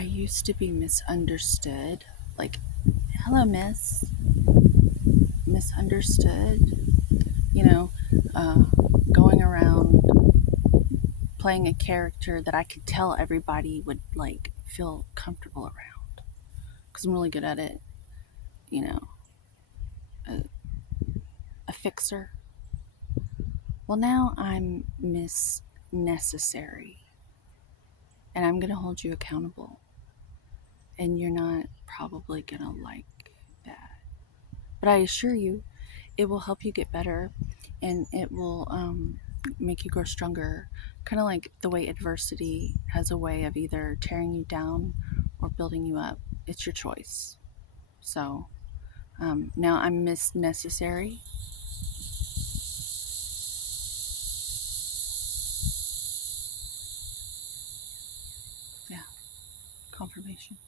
I used to be misunderstood. Like, hello, miss. Misunderstood. You know, uh, going around playing a character that I could tell everybody would like feel comfortable around because I'm really good at it. You know, a, a fixer. Well, now I'm Miss Necessary, and I'm gonna hold you accountable, and you're not probably gonna like that. But I assure you, it will help you get better, and it will make you grow stronger. Kind of like the way adversity has a way of either tearing you down or building you up. It's your choice. So now I'm Miss Necessary. Yeah, confirmation.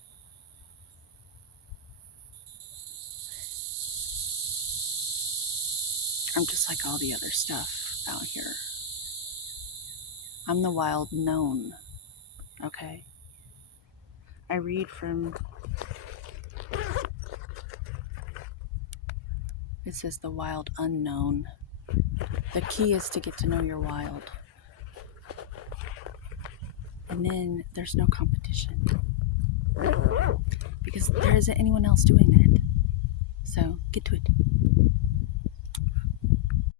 I'm just like all the other stuff out here. I'm the wild known, okay? I read from, it says the wild unknown. The key is to get to know your wild. And then there's no competition because there isn't anyone else doing that. So get to it.